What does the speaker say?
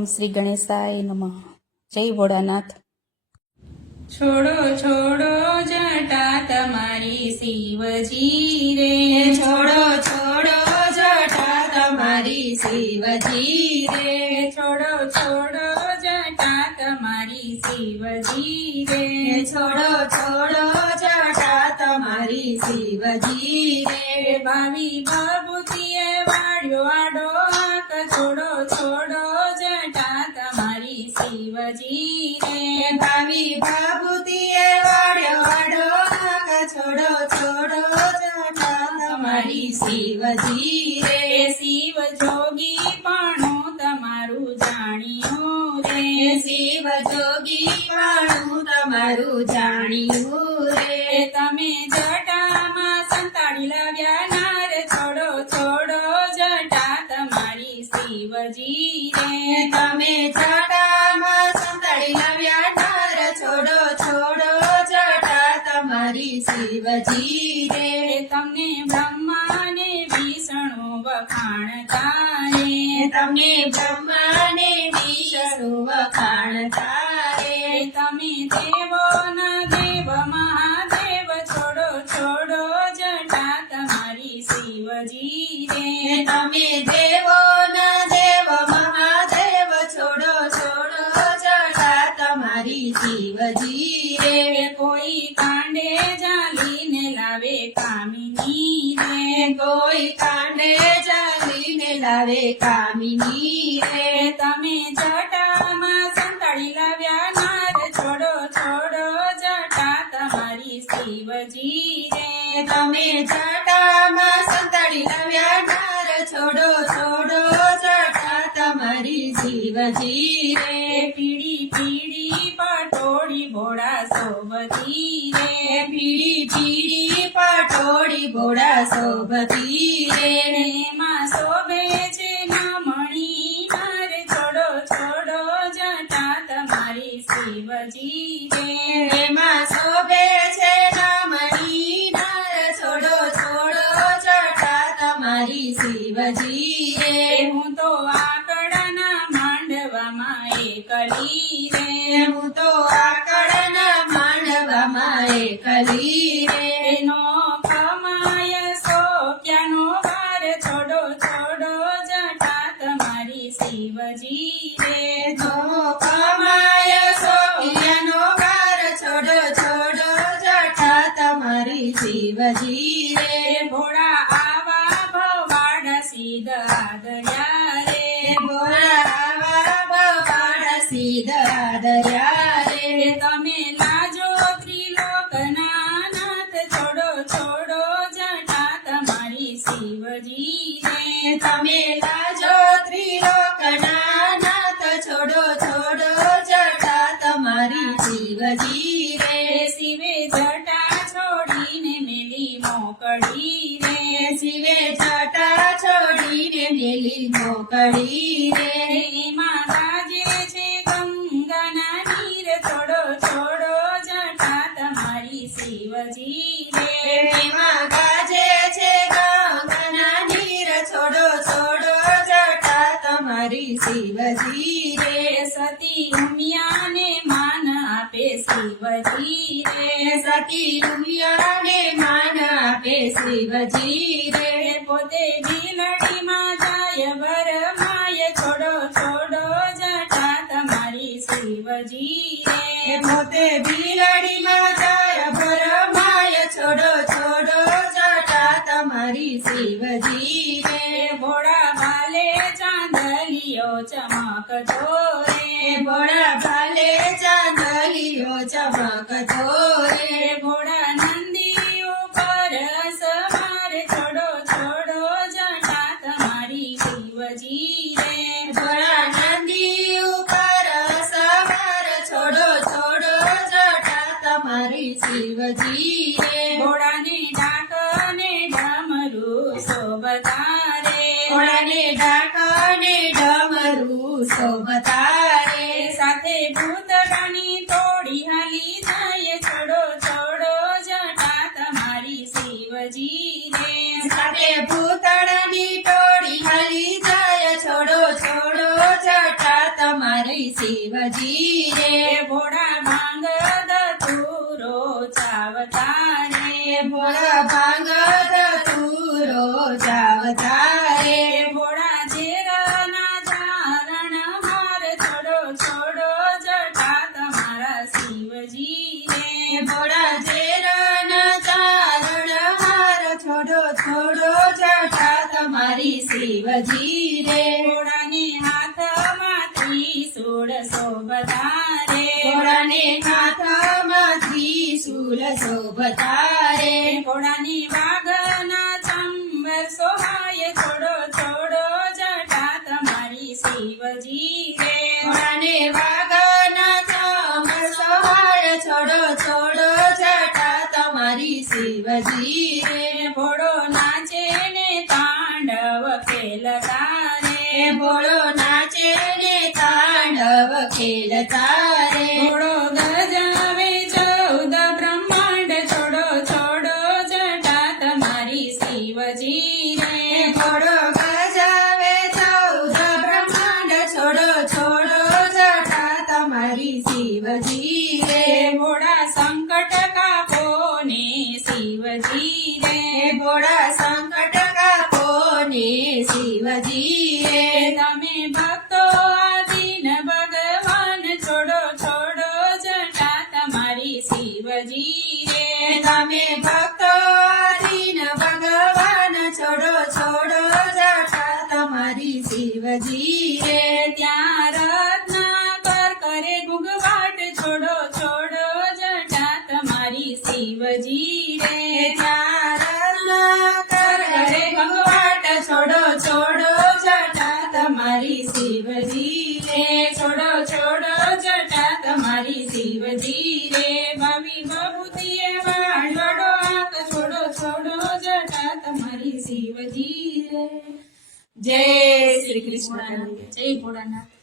ઓમ શ્રી ગણેશાય નમઃ. જય ભોળાનાથ. છોડો છોડો જટા તમારી શિવજી રે, છોડો છોડો જટા તમારી શિવજી રે, છોડો છોડો જટા તમારી શિવજી રે, છોડો છોડો જટા તમારી શિવજી રે, ભાવી ભભૂતિએ વાળ્યો આડો આંક, છોડો છોડો જટા તમારી શિવજી રે, ભાવી ભાભૂતિએ વાળ્યો વાડો આંક, છોડો છોડો જટા તમારી શિવજી રે, શિવ જોગી પણ તમારું જાણ્યું રે, શિવ જોગી વાળું તમારું જાણ્યું રે, તમે જટામાં સંતાડી લાવ્યા નાર, છોડો છોડો જટા તમારી શિવજી રે, તમે જટામાં સંતાડી લાવ્યા નાર, છોડો છોડો જટા તમારી શિવજી રે, તમને બ્રહ્માને વિષ્ણુ વખાણતા રે, તમને બ્રહ્માને વિષ્ણુ વખાણતા રે, તમે દેવોના દેવ મહાદેવ, છોડો છોડો જટા તમારી શિવજી રે, તમે દેવોના દેવ મહાદેવ, છોડો છોડો જટા તમારી શિવજી રે, કોઈ કાંડે જાલીને લાવે કામિની રે, કોઈ કાંડે ચાલીને લાવે કામિની રે, તમે જટામાં સંતાડી લાવ્યા નાર, છોડો છોડો જટા તમારી શિવજી રે, તમે જટામાં સંતાડી લાવ્યા નાર, છોડો છોડો જટા તમારી શિવજી રે, પીળી પીળી પટોળી ભોળા સોબતી રે, પીળી પીળી પટોળી ભોળા શોભતી રે, એમાં શોભે છે નમણી નાર, છોડો છોડો જટા તમારી શિવજી રે, એમાં શોભે છે નામણી નાર, છોડો છોડો જટા તમારી શિવજી રે, હું તો આકડાના માંડવામાં એકલી રે, હું તો આકડના માંડવામાં એકલી રે, એનો કમાય સોક્યાનો વાર, છોડો છોડો જટા તમારી શિવજી રે, જો કમાય સોપિયાનો વાર, છોડો છોડો જટા તમારી શિવજી રે, ભોળા આવા ભવાડા સીધ આદર્યા રે, ભોળા આવા ભવાડા સીધા દરિયા રે, તમે લાજો ત્રિલોકના નાથ, છોડો છોડો જટા તમારી શિવજી રે, તમે લાજો ત્રિલોકના નાથ, છોડો છોડો જટા તમારી શિવજી રે, શિવે જટા છોડીને મેલી મોકળી રે, શિવે જટા છોડીને મેલી મોકળી રે, એમાં ગાજે છે ગંગાના નીર, છોડો છોડો જટા તમારી શિવજી રે, એમાં ગાજે છે ગંગાના નીર, છોડો છોડો જટા તમારી શિવજી રે, સતી ઉમિયાને માન આપે શિવજી રે, સતી દુનિયાને માન આપે શિવજી રે, પોતે બિલડીમાં જાય વરમાય, છોડો છોડો જટા તમારી શિવજી રે, પોતે બિલાડીમાં જાય ભરમાય, છોડો છોડો જટા તમારી શિવજી રે, ભોળા ભાલે ચાંદલિયો ચમકતો રે, ભોળા ભાલે ચાંદલિયો ચમકતો રે, ભોળા નંદી ઉપર સવાર, છોડો છોડો જટા તમારી શિવજી રે, ભોળા નંદી ઉપર સવાર, છોડો છોડો જટા તમારી શિવજી રે, ભોળાને ડાકને ડમરું શોભતા રે, ભોળાને ઢાકને ડમરું શોભતા રે, સાથે ભૂતડાની તોડી હાલી જાય, છોડો છોડો જટા તમારી શિવજી રે, સાથે ભૂતળની ટોળી હાલી જાય, છોડો છોડો જટા જાવતારે ભોળા ભાંગ ધતુરો જાવતારે ભોળા ઝેરના ચારણ હાર છોડો છોડો જટા તમારા શિવજી રે ભોળા ઝેરના ચારણ હાર છોડો છોડો જટા તમારી શિવજી રે ભોળાને હાથમાં ત્રિશૂળ શોભતારે ભોળાને હાથમાં ત્રિશૂલ શોભતારે ભોળાની વાગના ચંબર સોહાય છોડો છોડો જટા તમારી શિવજી રે ભોળાને વાગના ચામર સહાય છોડો છોડો જટા તમારી શિવજી રે ભોળો નાચે ને તાંડવ ખેલતારે ભોળો નાચે ને તાંડવ ખેલતારે ભોળો ગજાવે 14 બ્રહ્માંડ છોડો છોડો જટા તમારી શિવજી રે ભોળો ગજાવે 14 બ્રહ્માંડ છોડો છોડો જટા તમારી શિવજી રે ભોળા સંકટ કાપો ને શિવજી રે ભોળા સંકટ કાપો ને શિવજી રે તમે ભક્તો આદિન ભગવાન છોડો છોડો જટા તમારી શિવજી રે તમે ભક્તો આધીન ભગવાન છોડો છોડો જટા તમારી શિવજી રે ત્યાં રત્નાકર કરે ગુગવાટ છોડો છોડો જટા તમારી શિવજી રે ત્યાં રત્નાકર કરે ગંગવાટ છોડો છોડો જટા તમારી શિવજી રે છોડો છોડો જટા તમારી શિવજી રે ભાવી બહુતીએ વાળવડો આંક છોડો છોડો જટા તમારી શિવજી રે જય શ્રી કૃષ્ણ જય ભોળાનાથ